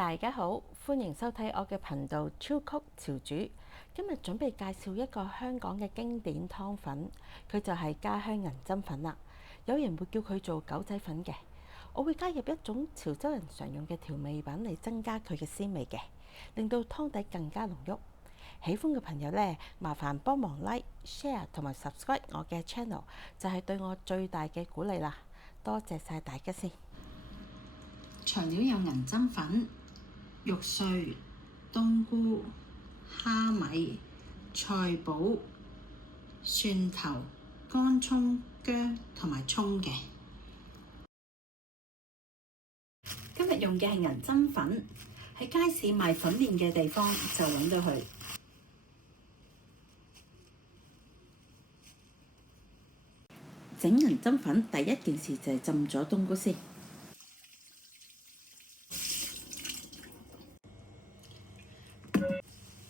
大家好，歡迎收睇我嘅頻道超曲潮煮。今日準備介紹一個香港嘅經典湯粉，佢就係家鄉銀針粉啦。有人會叫佢做狗仔粉嘅。我會加入一種潮州人常用嘅調味品嚟增加佢嘅鮮味嘅，令到湯底更加濃郁。喜歡嘅朋友呢，麻煩幫忙 like、share 同埋 subscribe 我嘅 channel， 就係對我最大嘅鼓勵啦。多謝晒大家先。材料有銀針粉、肉碎、冬菇、蝦米、菜脯、蒜頭、乾葱、薑同埋葱嘅。今日用嘅係銀針粉，喺街市賣粉麵嘅地方就揾到佢。整銀針粉第一件事就係浸咗冬菇先。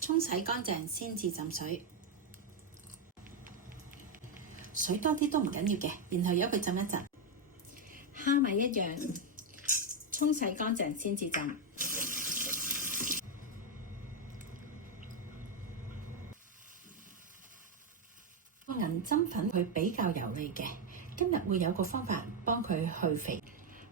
沖洗乾淨先至浸水，水多啲都唔緊要嘅，然後由佢浸一陣。蝦米一樣，沖洗乾淨先至浸。個銀針粉佢比較油膩嘅，今日會有個方法幫佢去肥。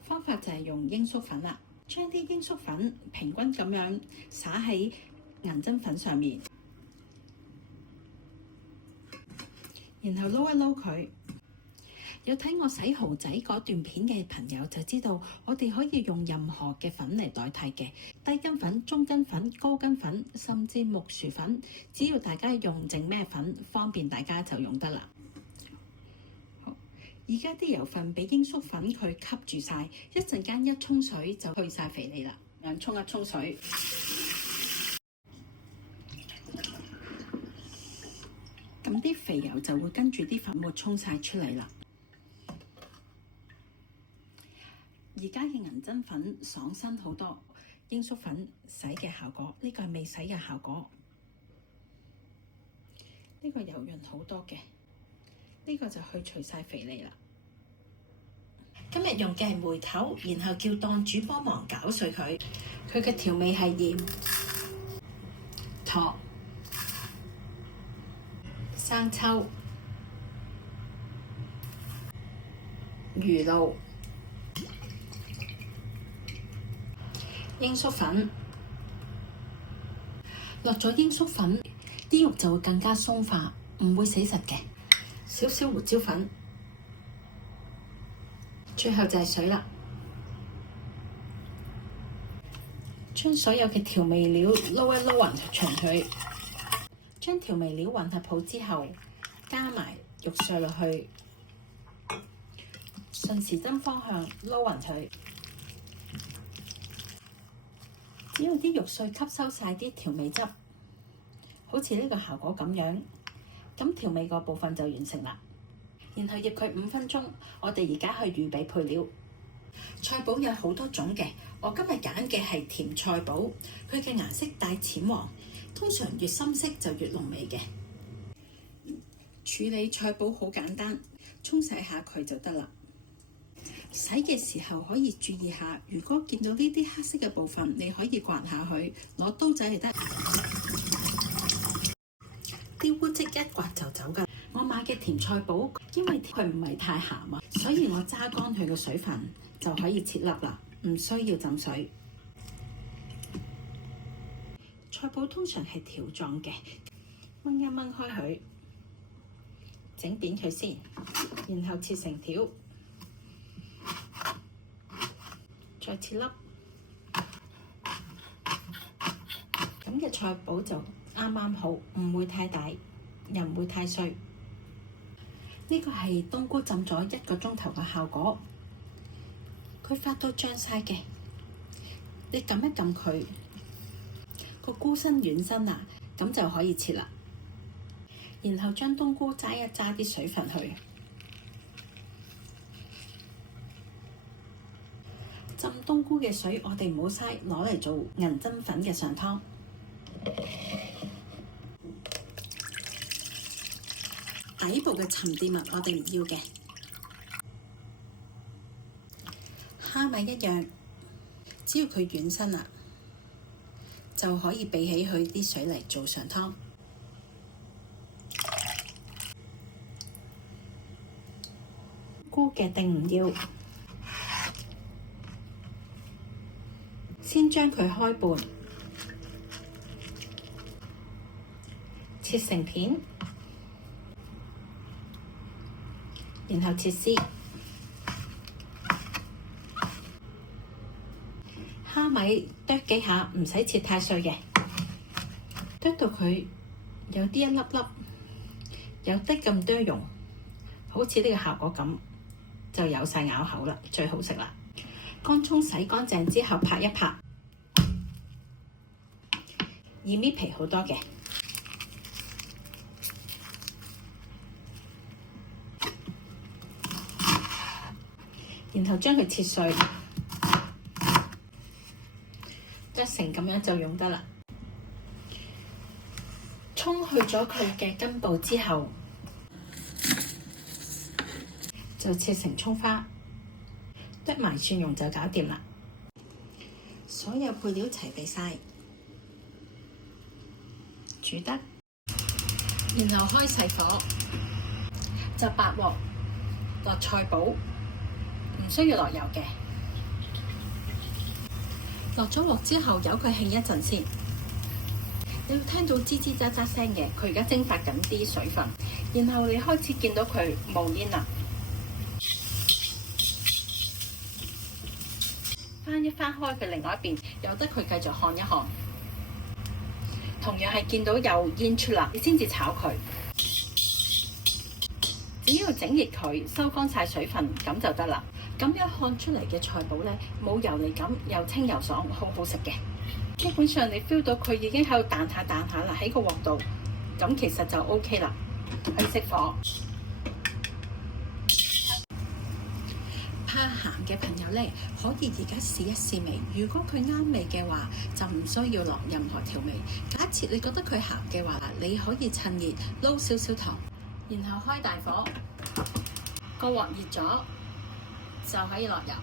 方法就係用鷹粟粉啦，將啲鷹粟粉平均咁樣灑喺銀針粉上面，然後撈一撈佢。有睇我洗蠔仔嗰段片嘅朋友就知道，我哋可以用任何嘅粉嚟代替嘅，低筋粉、中筋粉、高筋粉，甚至木薯粉，只要大家用剩咩粉，方便大家就用得啦。好，而家啲油分俾鷹粟粉佢吸住晒，一陣間一沖水就去晒肥膩啦。咁沖一沖水。咁啲肥油就會跟住啲粉末沖晒出嚟啦。而家嘅銀針粉爽身好多，鷹粟粉洗嘅效果，呢個係未洗嘅效果。呢個油潤好多嘅，呢個就去除晒肥膩啦。今日用嘅係梅頭，然後叫檔主幫忙攪碎佢。佢嘅調味係鹽、糖、生抽、魚露、鷹粟粉。落咗鷹粟粉，啲肉就會更加鬆化，唔會死實嘅。少少胡椒粉，最後就係水啦。將所有嘅調味料撈一撈勻勻佢。將調味料混合好之後，加埋肉碎落去，順時針方向撈勻佢。只要啲肉碎吸收晒啲調味汁，好似呢個效果咁樣，咁調味個部分就完成啦。然後醃佢5分鐘。我哋而家去預備配料。菜脯有好多種嘅，我今日揀嘅係甜菜脯，佢嘅顏色帶淺黃，通常越深色就越濃味嘅。處理菜脯好簡單，沖洗下佢就得啦。洗嘅時候可以注意下，如果見到呢啲黑色嘅部分，你可以刮下佢，攞刀仔嚟得。啲污漬一刮就走㗎。我買嘅甜菜脯，因為佢唔係太鹹啊，所以我揸乾佢嘅水分就可以切粒啦，唔需要浸水。菜脯通常係條狀嘅，掹一掹開佢，整扁佢先，然後切成條，再切粒。咁嘅菜脯就啱啱好，唔會太大，又唔會太碎。呢個係冬菇浸咗1個鐘頭嘅效果，佢發到脹晒嘅。你撳一撳佢，個菇身軟身啦，咁就可以切啦。然後將冬菇揸一揸啲水分去。浸冬菇嘅水我哋唔好嘥，攞嚟做銀針粉嘅上湯。底部嘅沉澱物我哋唔要嘅。蝦米一樣，只要佢軟身啦，就可以備起佢啲水嚟做上湯。菇嘅定唔要，先將佢開半，切成片，然後切絲。蝦米剁幾下，唔使切太碎嘅，剁到佢有啲一粒粒，有啲咁多蓉，好似呢個效果咁，就有晒咬口啦，最好食啦。乾葱洗乾淨之後拍一拍，易搣皮好多嘅。然後將佢切碎，剁成咁樣就用得啦。葱去咗佢嘅根部之後，就切成葱花，剁埋蒜蓉就搞掂啦。所有配料齊備晒，煮得，然後開細火，就白鑊落菜脯，唔需要落油嘅。落咗鑊之後，由佢興一陣先。你會聽到吱吱喳喳聲嘅，佢而家蒸發緊啲水分，然後你開始見到佢冒煙啦。翻開佢另外一邊，由得佢繼續看一看。同樣係見到有煙出啦，你先至炒佢。只要整熱佢，收乾晒水分，咁就得啦。咁樣看出嚟嘅菜脯咧，冇油膩感，又清又爽，好好食嘅。基本上你 feel 到佢已經喺度彈下啦，喺個鑊度，咁其實就 OK 啦。可以熄火。怕鹹嘅朋友咧，可以而家試一試味。如果佢啱味嘅話，就唔需要落任何調味。假設你覺得佢鹹嘅話，你可以趁熱撈少少糖，然後開大火，個鑊熱咗就可以落油。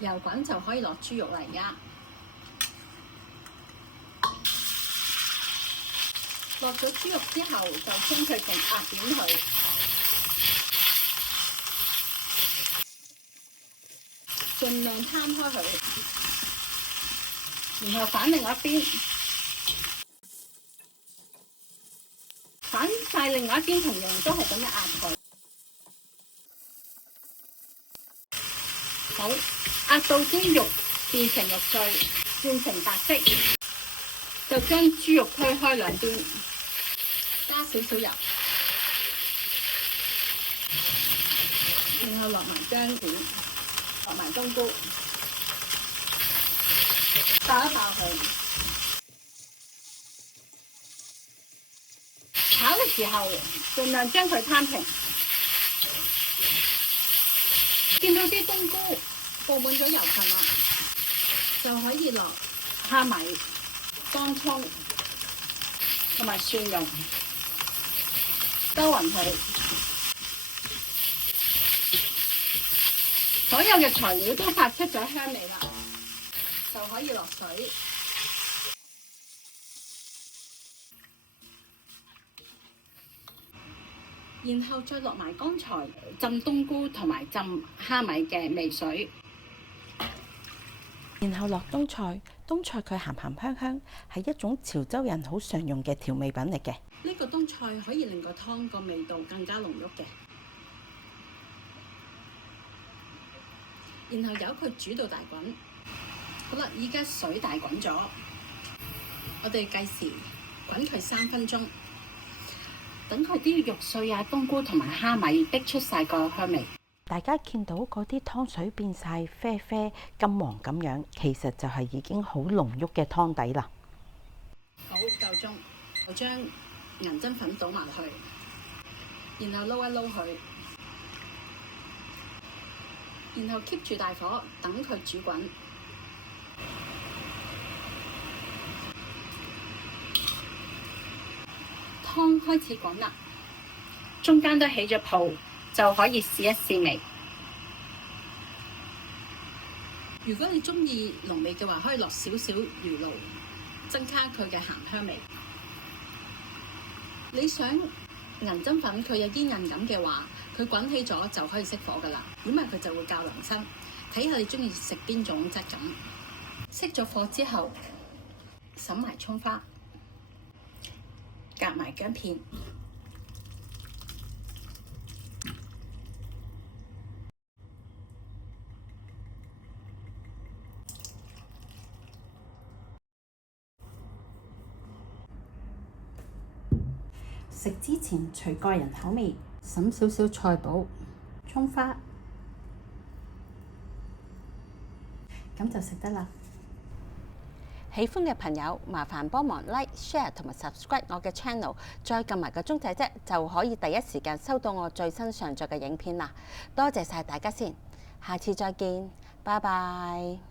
油滾就可以落豬肉啦。而家落咗豬肉之後，就將佢仲壓扁佢，盡量攤開佢，然後反另外一邊，反晒另外一邊，同樣都係咁樣壓佢。好，壓到啲肉變成肉碎，變成白色，就將豬肉推開兩邊，加少少油，然後落埋薑片，落埋冬菇，爆一爆佢。炒嘅時候，盡量將佢攤平。見到啲冬菇布滿咗油份啦，就可以落蝦米、乾葱同埋蒜蓉，兜勻佢。所有嘅材料都發出咗香味啦，就可以落水。然後再落埋剛才浸冬菇同埋浸蝦米嘅味水，然後落冬菜。冬菜佢鹹鹹香香，係一種潮州人好常用嘅調味品嚟嘅。呢個冬菜可以令個湯個味道更加濃郁嘅。然後由佢煮到大滾。好啦，依家水大滾咗，我哋計時滾佢3分鐘。等佢啲肉碎啊、冬菇同埋蝦米逼出晒個香味。大家見到嗰啲湯水變晒啡啡金黃咁樣，其實就係已經好濃郁嘅湯底啦。好，夠鐘，我將銀針粉倒埋去，然後撈一撈佢，然後 keep 住大火等佢煮滾。湯開始滾啦，中間都起咗泡，就可以試一試味。如果你中意濃味嘅話，可以落少少魚露，增加佢嘅鹹香味。你想銀針粉佢有煙韌感嘅話，佢滾起咗就可以熄火噶啦，因為佢就會較腍身。睇下你中意食邊種質感。熄咗火之後，揼埋葱花，夾埋薑片。食之前隨個人口味，揼少少菜脯、葱花，咁就食得啦。喜歡嘅朋友麻煩幫忙 like、share 同埋 subscribe 我嘅 channel， 再撳埋個鐘仔啫，就可以第一時間收到我最新上載嘅影片啦。多謝晒大家先，下次再見，拜拜。